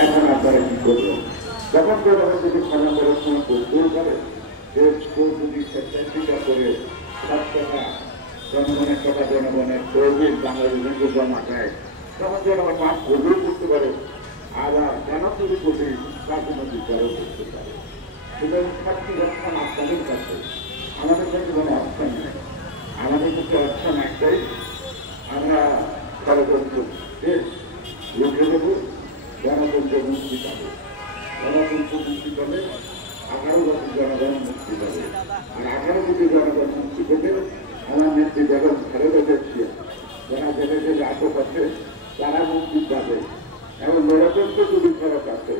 এখন আপনারা কি করবেন? তখন জনগণ যদি ক্ষমা করার সময় করতেও পারে, যদি স্বেচ্ছাসেবিকা করে 7 টাকা জনগণের টাকা জনগণের তহবিল বাংলাদেশকে জমা দেয়, তখন জনগণ মাফ করবেও করতে পারে, আবার কেন যদি কোটি তা কোনো বিচারও করতে পারে। সুতরাং সাক্ষী রক্ষণ আপনাদের কাছে, আমাদের কাছে কোনো অপশন নেই। আমাদের কাছে অপশন একটাই, আমরা ষড়যন্ত্র রুখে দেবো, গণতন্ত্র মুক্তি পাবে। গণতন্ত্র মুক্তি পাবে 18 বছর জনগণ মুক্তি পাবে। আর 18 কোটি জনগণ মুক্তি পেতে আমার নেত্রী বেগম খালেদা জিয়া, যারা জেলে আটক আছে তারা মুক্তি পাবে এবং গণতন্ত্র যদি ফেরত আছে,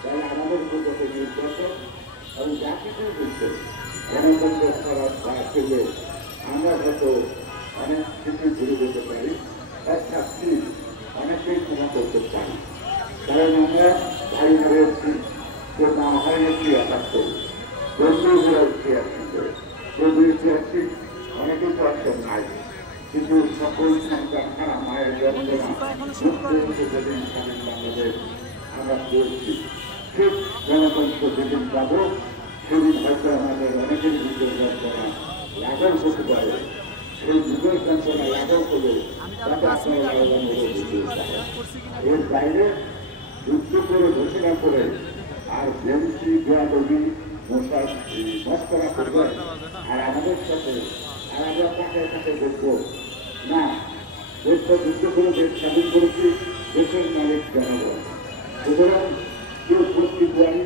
তাহলে আমাদের উপর যত নির্বাচন এবং যা কিছু হচ্ছে গণতন্ত্র ফেরত পেলে আমরা হয়তো অনেক কিছু ঘুরে যেতে পারি, অর্থাৎ অনেকেই ক্ষমা করতে পারি। কারণ আমরা ভাই হয়েছি যে না হয় ইতিহাস করি, বন্ধুগুলো ইতিহাসিক করে বন্ধু ঐতিহাসিক অনেকেই তো অপশন নাই, কিন্তু সকল সন্তান খারাপ মায়ের যন্ত্রণা যেদিন স্বাধীন বাংলাদেশ আমরা করছি, ঠিক গণতন্ত্র যেদিন পাবো সেদিন হয়তো আমাদের অনেকের ভিতরে যন্ত্রণা লাঘব হতে পারে। সেই যুগের যন্ত্রণা লাঘব হলে তাতে আপনারা লাভবান এর বাইরে যুদ্ধ করে ঘোষণা করে আর বেঞ্চি গোয়ালি মস্করা করবে আর আমাদের সাথে আর আমরা তাকে তাকে দেখবো না। দেশটা যুদ্ধ করে দেশ স্বাধীন করেছি, দেশের মালিক জনগণ। সুতরাং কেউ ভর্তি গোয়ালি